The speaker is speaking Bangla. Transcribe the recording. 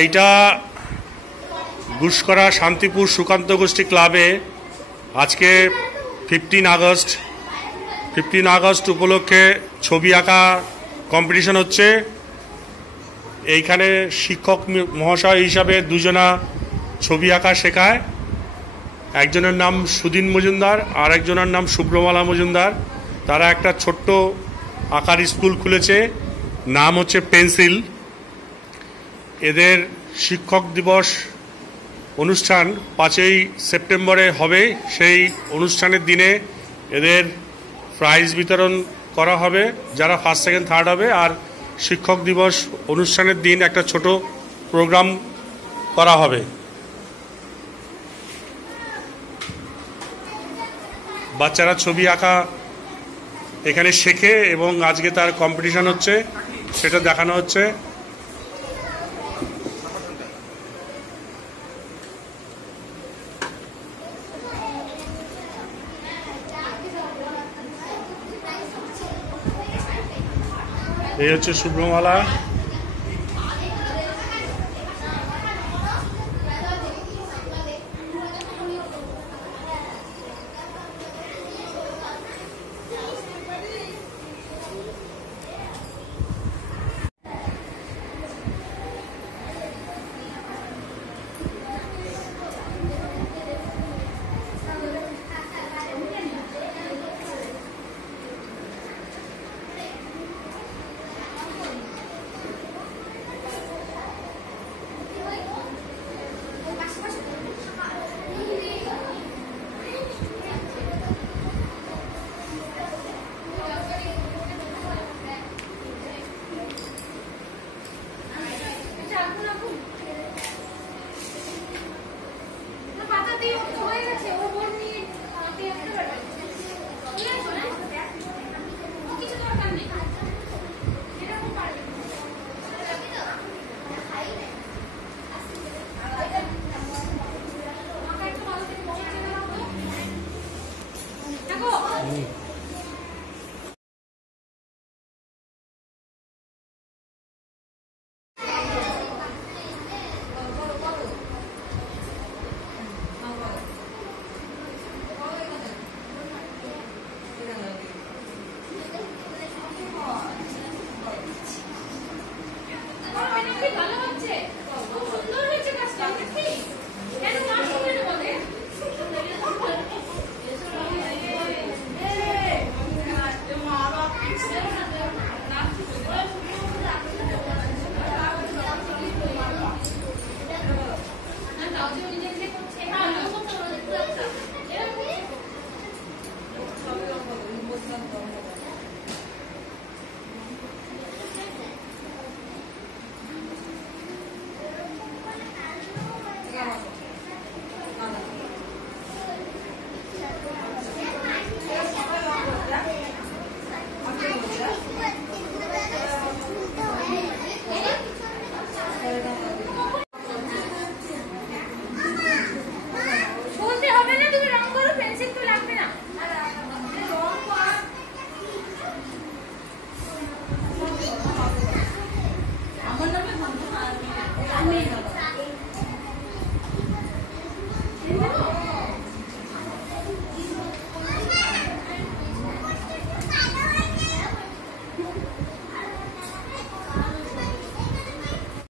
এইটা গুসকরা শান্তিপুর সুকান্ত গোষ্ঠী ক্লাবে আজকে 15 আগস্ট উপলক্ষে ছবি আঁকা কম্পিটিশন হচ্ছে। এইখানে শিক্ষক মহাশয় হিসাবে দুজনা ছবি আঁকা শেখায়। একজনের নাম সুদিন মজুমদার আর একজনের নাম শুভ্রমালা মজুমদার। তারা একটা ছোট্ট আঁকার স্কুল খুলেছে, নাম হচ্ছে পেন্সিল। এদের শিক্ষক দিবস অনুষ্ঠান 5ই সেপ্টেম্বরে হবে। সেই অনুষ্ঠানের দিনে এদের প্রাইজ বিতরণ করা হবে, যারা ফার্স্ট সেকেন্ড থার্ড হবে। আর শিক্ষক দিবস অনুষ্ঠানের দিন একটা ছোট প্রোগ্রাম করা হবে। বাচ্চারা ছবি আঁকা এখানে শেখে এবং আজকে তার কম্পিটিশন হচ্ছে, সেটা দেখানো হচ্ছে। এই হচ্ছে শুভ্রমালা। ভালো